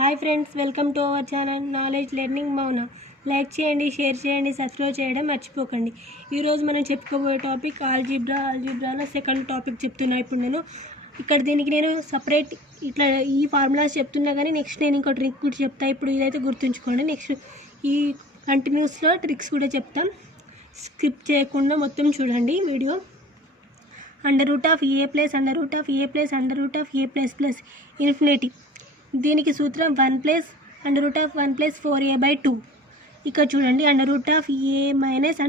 Hi friends, welcome to our channel knowledge learning మౌన. Like చేయండి, share చేయండి, subscribe చేయడం మర్చిపోకండి. ఈరోజు మనం చెప్పుకోబోయే టాపిక్ ఆల్జీబ్రాలో సెకండ్ టాపిక్ చెప్తున్నా. ఇప్పుడు నేను ఇక్కడ దీనికి నేను సపరేట్ ఇట్లా ఈ ఫార్ములాస్ చెప్తున్నా, కానీ నెక్స్ట్ నేను ఇంకో ట్రిక్ కూడా చెప్తాను. ఇప్పుడు ఇదైతే గుర్తుంచుకోండి. నెక్స్ట్ ఈ కంటిన్యూస్లో ట్రిక్స్ కూడా చెప్తాం. స్కిప్ చేయకుండా మొత్తం చూడండి video. √a plus √a plus infinity. దీనికి సూత్రం 1 ప్లస్ √1 ప్లస్ 4a/2. ఇక్కడ చూడండి, √a మైనస్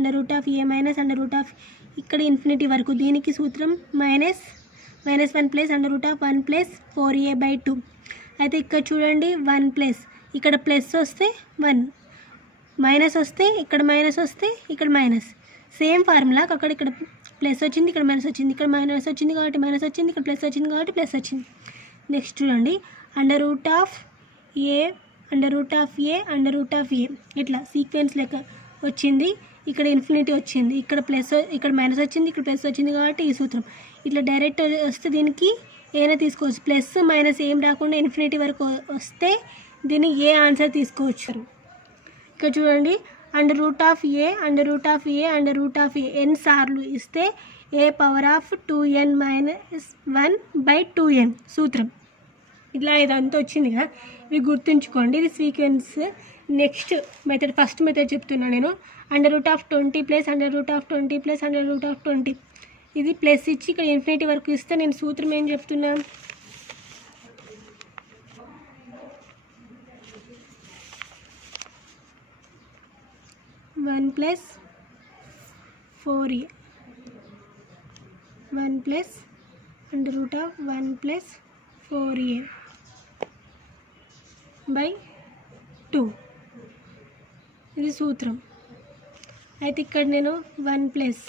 ఇక్కడ ఇన్ఫినిటీ వరకు. దీనికి సూత్రం -1 ప్లస్ √1 ప్లస్ 4a/2. అయితే ఇక్కడ చూడండి, 1 ప్లస్ ఇక్కడ ప్లస్ వస్తే 1, మైనస్ వస్తే ఇక్కడ మైనస్ వస్తే ఇక్కడ మైనస్. సేమ్ ఫార్ములా, అక్కడ ఇక్కడ ప్లస్ వచ్చింది, ఇక్కడ మైనస్ వచ్చింది, ఇక్కడ మైనస్ వచ్చింది కాబట్టి మైనస్ వచ్చింది, ఇక్కడ ప్లస్ వచ్చింది కాబట్టి ప్లస్ వచ్చింది. నెక్స్ట్ చూడండి, √a ఇట్లా సీక్వెన్స్ లెక్క వచ్చింది. ఇక్కడ ఇన్ఫినిటీ వచ్చింది, ఇక్కడ ప్లస్ ఇక్కడ మైనస్ వచ్చింది, ఇక్కడ ప్లస్ వచ్చింది కాబట్టి ఈ సూత్రం. ఇట్లా డైరెక్ట్ వస్తే దీనికి ఏమైనా తీసుకోవచ్చు. ప్లస్ మైనస్ ఏం రాకుండా ఇన్ఫినిటీ వరకు వస్తే దీన్ని ఏ ఆన్సర్ తీసుకోవచ్చు. ఇక్కడ చూడండి, √a n సార్లు ఇస్తే a⁻2n−1/2n సూత్రం. ఇట్లా ఇదంతా వచ్చింది కదా, ఇవి గుర్తుంచుకోండి. ఇది sequence. Next method, first method చెప్తున్నా నేను. √20 ప్లస్ √20 ప్లస్ √20 ఇది ప్లస్ ఇచ్చి ఇక్కడ ఇన్ఫినిటీ వరకు ఇస్తే నేను సూత్రం ఏం చెప్తున్నా, √1 plus 4a 1 plus √1 plus 4a/2 ఇది సూత్రం. అయితే ఇక్కడ నేను 1 ప్లస్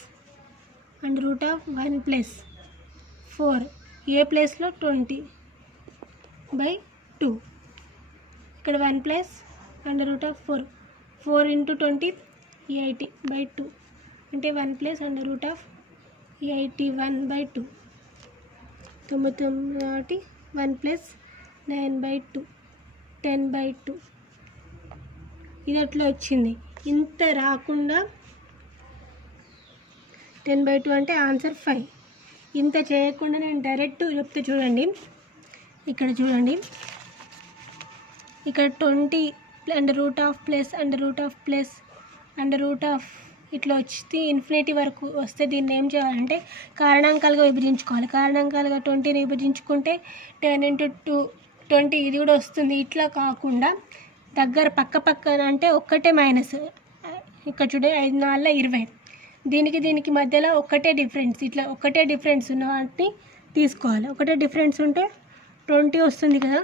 √1 ప్లస్ 4 ఏ ప్లేస్లో 20/2. ఇక్కడ 1 ప్లస్ √4 4 × 20 80/2 అంటే 1 ప్లస్ √81/2 99 కాబట్టి 1 ప్లస్ 9/2 10/2 ఇది అట్లా వచ్చింది. ఇంత రాకుండా 10/2 అంటే ఆన్సర్ 5. ఇంత చేయకుండా నేను డైరెక్ట్ చెప్తే చూడండి, ఇక్కడ చూడండి, ఇక్కడ 20 √1 ప్లస్ √1 ఇట్లా వచ్చి ఇన్ఫినిటీ వరకు వస్తే దీన్ని ఏం చేయాలంటే కారణాంకాలుగా విభజించుకోవాలి. కారణాంకాలుగా 20ని విభజించుకుంటే 10 × 2 20 ఇది కూడా వస్తుంది. ఇట్లా కాకుండా దగ్గర పక్కన అంటే ఒక్కటే మైనస్. ఇక్కడ చూడండి, 5 × 4 = 20. దీనికి మధ్యలో ఒక్కటే డిఫరెన్స్, ఇట్లా ఒక్కటే డిఫరెన్స్ ఉన్న వాటిని తీసుకోవాలి. ఒకటే డిఫరెన్స్ ఉంటే 20 వస్తుంది కదా,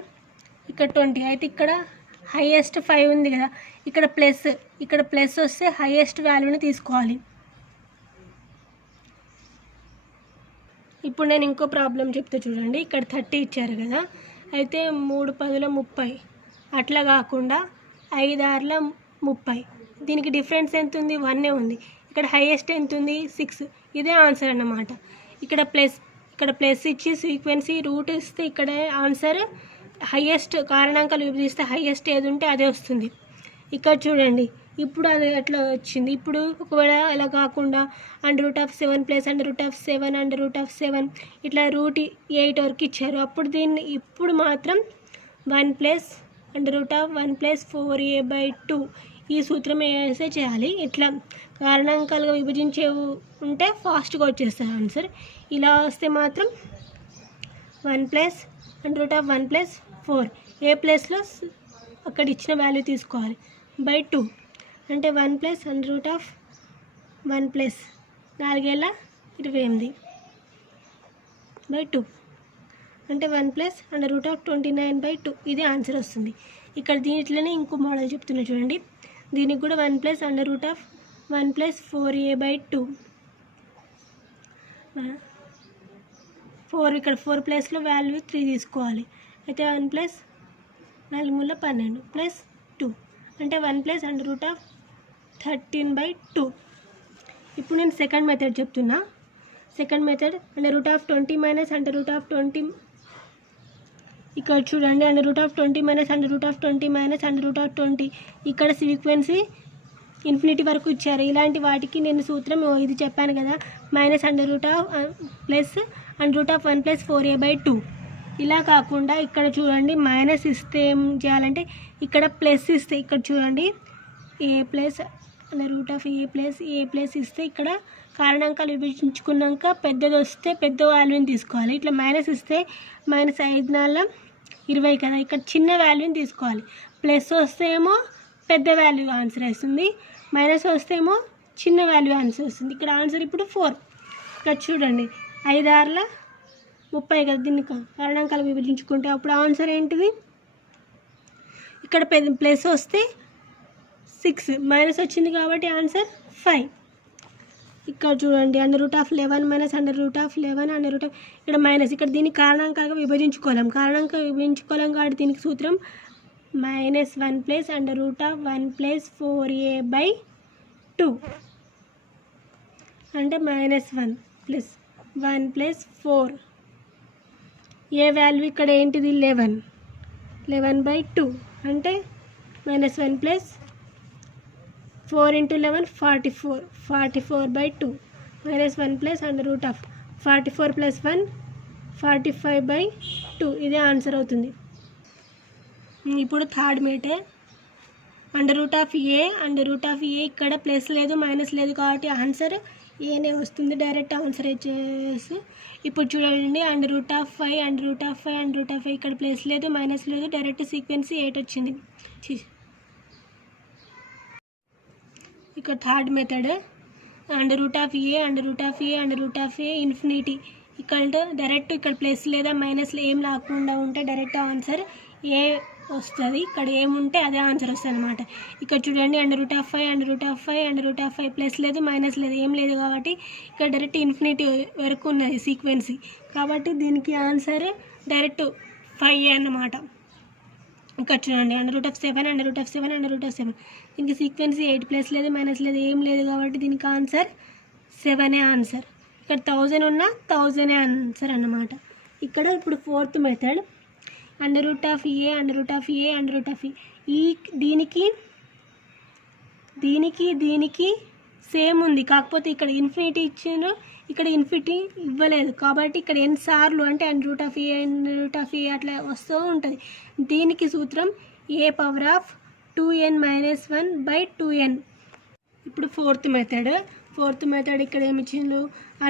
ఇక్కడ 20. అయితే ఇక్కడ హైయెస్ట్ 5 ఉంది కదా, ఇక్కడ ప్లస్ వస్తే హైయెస్ట్ వాల్యూని తీసుకోవాలి. ఇప్పుడు నేను ఇంకో ప్రాబ్లం చెప్తే చూడండి, ఇక్కడ 30 ఇచ్చారు కదా, అయితే 3 10 30 అట్లా కాకుండా 5 6 30. దీనికి డిఫరెన్స్ ఎంత ఉంది, 1 ఉంది. ఇక్కడ హైయెస్ట్ ఎంత ఉంది, 6. ఇదే ఆన్సర్ అన్నమాట. ఇక్కడ ప్లస్ ఇచ్చి సీక్వెన్సీ రూట్ ఇస్తే ఇక్కడ ఆన్సర్ హైయెస్ట్. కారణాంకాలు విభజిస్తే హైయెస్ట్ ఏది ఉంటే అదే వస్తుంది. ఇక్కడ చూడండి, ఇప్పుడు అది ఎట్లా వచ్చింది. ఇప్పుడు ఒకవేళ అలా కాకుండా √7 ప్లస్ √7 ఇట్లా √8 వరకు ఇచ్చారు. అప్పుడు ఇప్పుడు మాత్రం 1 ప్లస్ √1 ప్లస్ 4a/2 ఈ సూత్రం వేసే చేయాలి. ఇట్లా కారణాంకాలుగా విభజించే ఉంటే ఫాస్ట్గా వచ్చేస్తుంది ఆన్సర్. ఇలా వస్తే మాత్రం 1 ప్లస్ √1 ప్లస్ 4 ఏ ప్లేస్లో అక్కడ ఇచ్చిన వాల్యూ తీసుకోవాలి /2 అంటే 1 ప్లస్ √1 ప్లస్ 4 28/2 అంటే 1 ప్లస్ √29/2 ఇది ఆన్సర్ వస్తుంది. ఇక్కడ దీంట్లోనే ఇంకో మోడల్ చెప్తున్నా చూడండి. దీనికి కూడా 1 ప్లస్ √1 ప్లస్ 4a/2 4 ఇక్కడ 4 ప్లేస్లో వాల్యూ 3 తీసుకోవాలి. అయితే 1 ప్లస్ 4 × 12 ప్లస్ 2 అంటే 1 ప్లస్ √13/2. ఇప్పుడు నేను సెకండ్ మెథడ్ చెప్తున్నా. సెకండ్ మెథడ్ √20 మైనస్ √20 ఇక్కడ చూడండి √20 మైనస్ √20 మైనస్ √20. ఇక్కడ ఫ్రీక్వెన్సీ ఇన్ఫినిటీ వరకు ఇచ్చారు. ఇలాంటి వాటికి నేను సూత్రం ఇది చెప్పాను కదా, -√+ ప్లస్ √1 + 4a/2. ఇలా కాకుండా ఇక్కడ చూడండి మైనస్ ఇస్తే ఏం చేయాలంటే ఇక్కడ ప్లస్ ఇస్తే ఇక్కడ చూడండి a ప్లస్ √a+a+ ఇస్తే ఇక్కడ కారణాంకాలు విభజించుకున్నాక పెద్దది వస్తే పెద్ద వాల్యూని తీసుకోవాలి. ఇట్లా మైనస్ ఇస్తే -5×4 = 20 కదా, ఇక్కడ చిన్న వాల్యూని తీసుకోవాలి. ప్లస్ వస్తే ఏమో పెద్ద వాల్యూ ఆన్సర్ వస్తుంది, మైనస్ వస్తే ఏమో చిన్న వాల్యూ ఆన్సర్ వస్తుంది. ఇక్కడ ఆన్సర్ ఇప్పుడు 4. ఇక్కడ చూడండి 5×6 = 30 కదా, దీన్ని కారణాంకాలు విభజించుకుంటే అప్పుడు ఆన్సర్ ఏంటిది? ఇక్కడ ప్లస్ వస్తే 6, మైనస్ వచ్చింది కాబట్టి ఆన్సర్ 5. ఇక్కడ చూడండి √11 మైనస్ √11 ఇక్కడ మైనస్, ఇక్కడ దీన్ని కారణాంకాలుగా విభజించుకోలేం కాబట్టి దీనికి సూత్రం -1 + √1 + 4a/2 అంటే -1 + 1 + 4. ఏ వాల్యూ ఇక్కడ ఏంటిది 11/2 అంటే -1 + 4 × 11 44/2 -1 + √44 + 1 45/2. ఇదే ఆన్సర్ అవుతుంది. ఇప్పుడు థర్డ్ మెథడ్ √a ఇక్కడ ప్లస్ లేదు మైనస్ లేదు కాబట్టి ఆన్సర్ ఏనే వస్తుంది, డైరెక్ట్ ఆన్సర్ వచ్చేసి. ఇప్పుడు చూడండి √5 ఇక్కడ ప్లస్ లేదు మైనస్ లేదు, డైరెక్ట్ సీక్వెన్స్ 8 వచ్చింది. ఇక్కడ థర్డ్ మెథడ్ √a ఇన్ఫినిటీ ఇక్కడ డైరెక్ట్ ఇక్కడ ప్లస్ లేదా మైనస్ ఏం లేకుండా ఉంటే డైరెక్ట్ ఆన్సర్ ఏ వస్తుంది. ఇక్కడ ఏముంటే అదే ఆన్సర్ వస్తుంది అనమాట. ఇక్కడ చూడండి √5 ప్లస్ లేదు మైనస్ లేదు ఏం లేదు కాబట్టి ఇక్కడ డైరెక్ట్ ఇన్ఫినిటీ వరకు ఉన్నది సీక్వెన్సీ కాబట్టి దీనికి ఆన్సర్ డైరెక్ట్ 5 అన్నమాట. ఇక్కడ చూడండి √7 దీనికి సీక్వెన్సీ 8 ప్లస్ లేదు మైనస్ లేదు ఏం లేదు కాబట్టి దీనికి ఆన్సర్ 7 ఆన్సర్. ఇక్కడ 1000 ఉన్న 1000 ఆన్సర్ అన్నమాట. ఇక్కడ ఇప్పుడు ఫోర్త్ మెథడ్ √a ఈ దీనికి సేమ్ ఉంది, కాకపోతే ఇక్కడ ఇన్ఫినిటీ ఇచ్చిండ్రు, ఇక్కడ ఇన్ఫినిటీ ఇవ్వలేదు కాబట్టి ఇక్కడ ఎన్ని సార్లు అంటే √a అట్లా వస్తూ ఉంటుంది. దీనికి సూత్రం a⁻2n−1/2n. ఇప్పుడు ఫోర్త్ మెథడ్ ఇక్కడ ఏమి ఇచ్చిండ్రు √a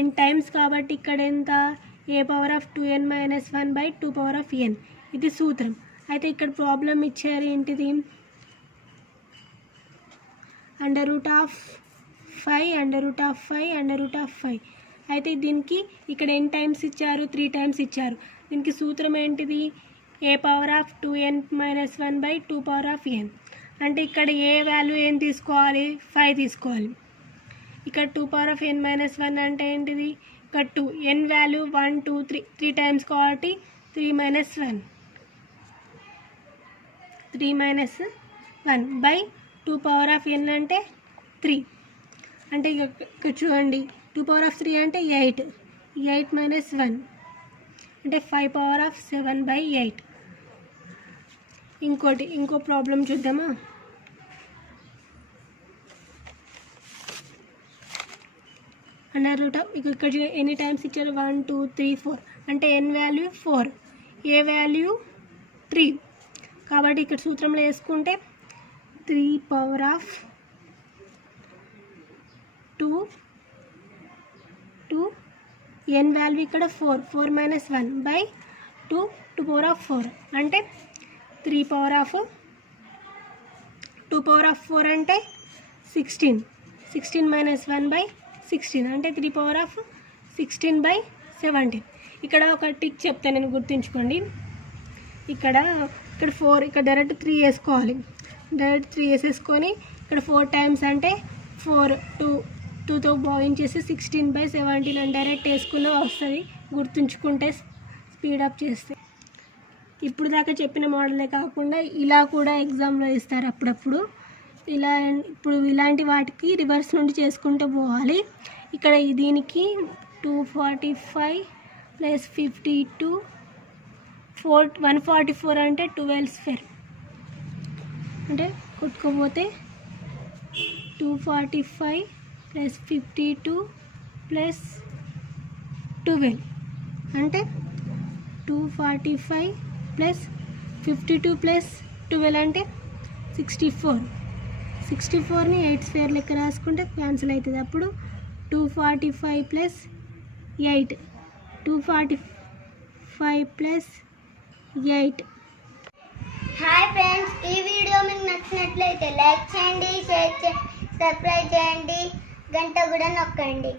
n టైమ్స్ కాబట్టి ఇక్కడ ఎంత a⁻2n−1/2n. ఇది సూత్రం. అయితే ఇక్కడ ప్రాబ్లం ఇచ్చారు ఏంటిది √5 అయితే దీనికి ఇక్కడ n టైమ్స్ ఇచ్చారు 3 టైమ్స్ ఇచ్చారు. దీనికి సూత్రం ఏంటిది a⁻2n−1/2n. అంటే ఇక్కడ ఏ వాల్యూ ఏం తీసుకోవాలి 5 తీసుకోవాలి. ఇక్కడ 2n−1 అంటే ఏంటిది ఇక్కడ 2 n వాల్యూ 1 2 3 టైమ్స్ కాబట్టి 3−1 2n అంటే 3 అంటే ఇక్కడ చూడండి 2 అంటే 8 8−1 అంటే 5⁷ ఇంకో ప్రాబ్లం చూద్దామా. ఇక్కడ ఎన్ని టైమ్స్ ఇచ్చారు 1 2 3 4 అంటే n వాల్యూ 4 ఏ వాల్యూ 3 కాబట్టి ఇక్కడ సూత్రంలో వేసుకుంటే 3/2 n వాల్యూ ఇక్కడ 4 4−1/2 అంటే 3/2 అంటే 16 16−1/16 అంటే 3/16/17. ఇక్కడ ఒక టిక్ చెప్తాను నేను గుర్తుంచుకోండి. ఇక్కడ 4 ఇక్కడ డైరెక్ట్ 3 వేసుకోవాలి. డైరెక్ట్ 3 వేసేసుకొని ఇక్కడ 4 టైమ్స్ అంటే 4 2తో భావించేసి 16/17 అని డైరెక్ట్ వేసుకున్నా వస్తుంది గుర్తుంచుకుంటే స్పీడప్ చేస్తే. ఇప్పుడు దాకా చెప్పిన మోడలే కాకుండా ఇలా కూడా ఎగ్జామ్లో ఇస్తారు అప్పుడప్పుడు. ఇప్పుడు ఇలాంటి వాటికి రివర్స్ నుండి చేసుకుంటూ పోవాలి. ఇక్కడ దీనికి 245 ప్లస్ 52 144 అంటే 12 స్క్వేర్ అంటే కొట్టుకోపోతే 245 ప్లస్ 52 ప్లస్ 12 అంటే 245 ప్లస్ 52 ప్లస్ 12 అంటే 64ని 8 స్క్వేర్ లెక్క రాసుకుంటే క్యాన్సిల్ అవుతుంది. అప్పుడు 245 ప్లస్ 8 245 ప్లస్ 8. హాయ్ ఫ్రెండ్స్, ఈ వీడియో మీకు నచ్చినట్లయితే లైక్ చేయండి, షేర్ చేయండి, సబ్స్క్రైబ్ చేయండి, గంట కూడా నొక్కండి.